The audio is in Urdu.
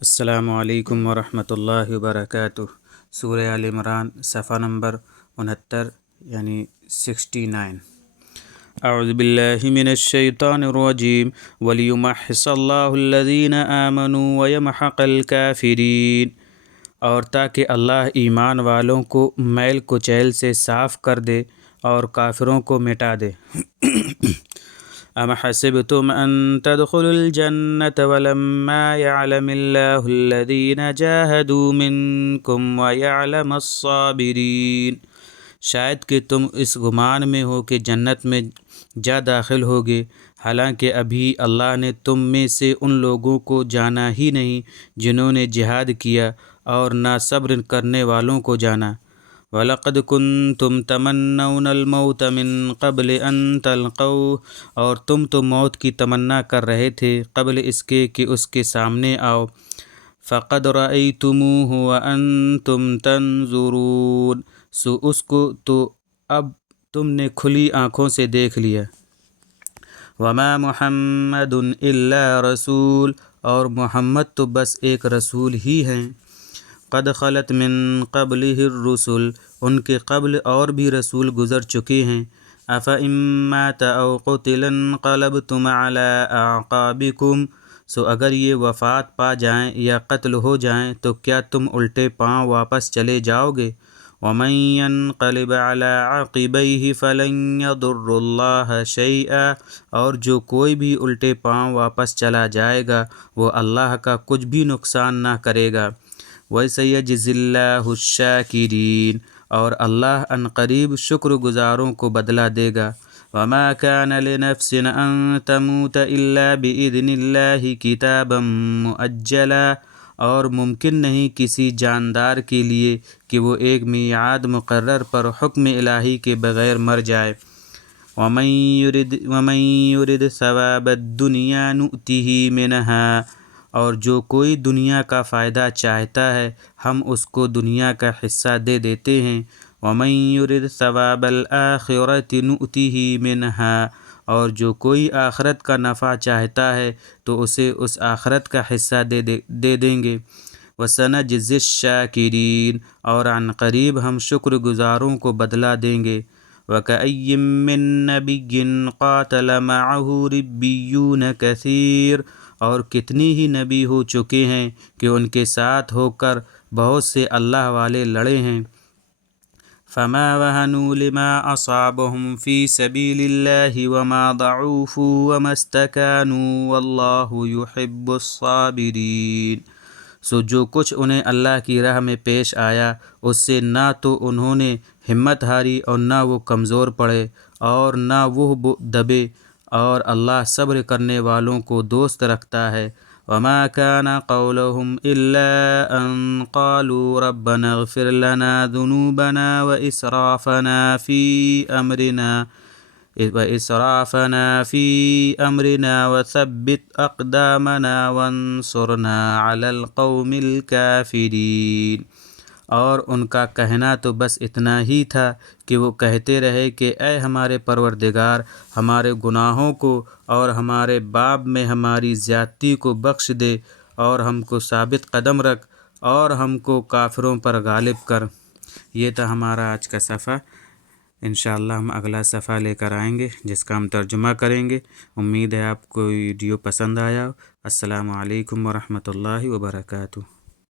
السلام علیکم ورحمۃ اللہ وبرکاتہ۔ سورہ آل عمران صفحہ نمبر 69 یعنی 69۔ اعوذ باللہ من الشیطان الرجیم ولیمحص اللہ الذین آمنوا ویمحق الکافرین، اور تاکہ اللہ ایمان والوں کو میل کچیل سے صاف کر دے اور کافروں کو مٹا دے۔ ام حسبتم ان تدخلوا الجنة ولما يعلم الله الذين جاهدوا منكم ويعلم الصابرين، شاید کہ تم اس گمان میں ہو کہ جنت میں جا داخل ہوگے، حالانکہ ابھی اللہ نے تم میں سے ان لوگوں کو جانا ہی نہیں جنہوں نے جہاد کیا، اور نہ صبر کرنے والوں کو جانا۔ وَلَقَدْ كُنْتُمْ تَمَنَّوْنَ الْمَوْتَ مِنْ قَبْلِ أَنْ تَلْقَوْهُ، اور تم تو موت کی تمنا کر رہے تھے قبل اس کے کہ اس کے سامنے آؤ۔ فَقَدْ رَأَيْتُمُوهُ وَأَنْتُمْ تَنْظُرُونَ، سو اس کو تو اب تم نے کھلی آنکھوں سے دیکھ لیا۔ وَمَا مُحَمَّدٌ إِلَّا رَسُولٌ، اور محمد تو بس ایک رسول ہی ہیں۔ قد خلت من قبلہ الرسل، ان کے قبل اور بھی رسول گزر چکے ہیں۔ افإن مات او قتل انقلبتم علی اعقابکم، سو اگر یہ وفات پا جائیں یا قتل ہو جائیں تو کیا تم الٹے پاؤں واپس چلے جاؤ گے؟ ومن ينقلب على عقبیہ فلن يضر اللہ شیئا، اور جو کوئی بھی الٹے پاؤں واپس چلا جائے گا وہ اللہ کا کچھ بھی نقصان نہ کرے گا۔ وَسَيَجْزِي اللَّهُ الشَّاكِرِينَ، اور اللہ ان قریب شکر گزاروں کو بدلہ دے گا۔ وَمَا كَانَ لِنَفْسٍ أَن تَمُوتَ إِلَّا بِإِذْنِ اللَّهِ كِتَابًا مُؤَجَّلًا، اور ممکن نہیں کسی جاندار کے لیے کہ وہ ایک میعاد مقرر پر حکم الہی کے بغیر مر جائے۔ وَمَن يُرِدْ ثَوَابَ الدُّنْيَا نُؤْتِهِ مِنْهَا، اور جو کوئی دنیا کا فائدہ چاہتا ہے ہم اس کو دنیا کا حصہ دے دیتے ہیں۔ وَمَن يُرِدْ ثَوَابَ الْآخِرَةِ نُؤْتِهِ مِنْهَا، اور جو کوئی آخرت کا نفع چاہتا ہے تو اسے اس آخرت کا حصہ دے دیں گے۔ وَسَنَجْزِي الشَّاكِرِينَ، اور عن قریب ہم شکر گزاروں کو بدلہ دیں گے۔ وَكَأَيٍّ مِّن نَّبِيٍّ قَاتَلَ مَعَهُ رِبِّيُّونَ كَثِيرٌ، اور کتنی ہی نبی ہو چکے ہیں کہ ان کے ساتھ ہو کر بہت سے اللہ والے لڑے ہیں۔ فَمَا وَهَنُوا لِمَا أَصَابَهُمْ فِي سَبِيلِ اللَّهِ وَمَا ضَعُوفُوا وَمَا اسْتَكَانُوا وَاللَّهُ يُحِبُّ الصَّابِرِينَ، سو جو کچھ انہیں اللہ کی راہ میں پیش آیا اس سے نہ تو انہوں نے ہمت ہاری اور نہ وہ کمزور پڑے اور نہ وہ دبے، اور اللہ صبر کرنے والوں کو دوست رکھتا ہے۔ وَمَا كَانَ قَوْلُهُمْ إِلَّا أَن قَالُوا رَبَّنَا اغْفِرْ لَنَا ذُنُوبَنَا وَإِسْرَافَنَا فِي أَمْرِنَا وَثَبِّتْ أَقْدَامَنَا وَانصُرْنَا عَلَى الْقَوْمِ الْكَافِرِينَ، اور ان کا کہنا تو بس اتنا ہی تھا کہ وہ کہتے رہے کہ اے ہمارے پروردگار، ہمارے گناہوں کو اور ہمارے باب میں ہماری زیادتی کو بخش دے، اور ہم کو ثابت قدم رکھ، اور ہم کو کافروں پر غالب کر۔ یہ تھا ہمارا آج کا صفحہ۔ انشاءاللہ ہم اگلا صفحہ لے کر آئیں گے جس کا ہم ترجمہ کریں گے۔ امید ہے آپ کو ویڈیو پسند آیا ہو۔ السلام علیکم ورحمۃ اللہ وبرکاتہ۔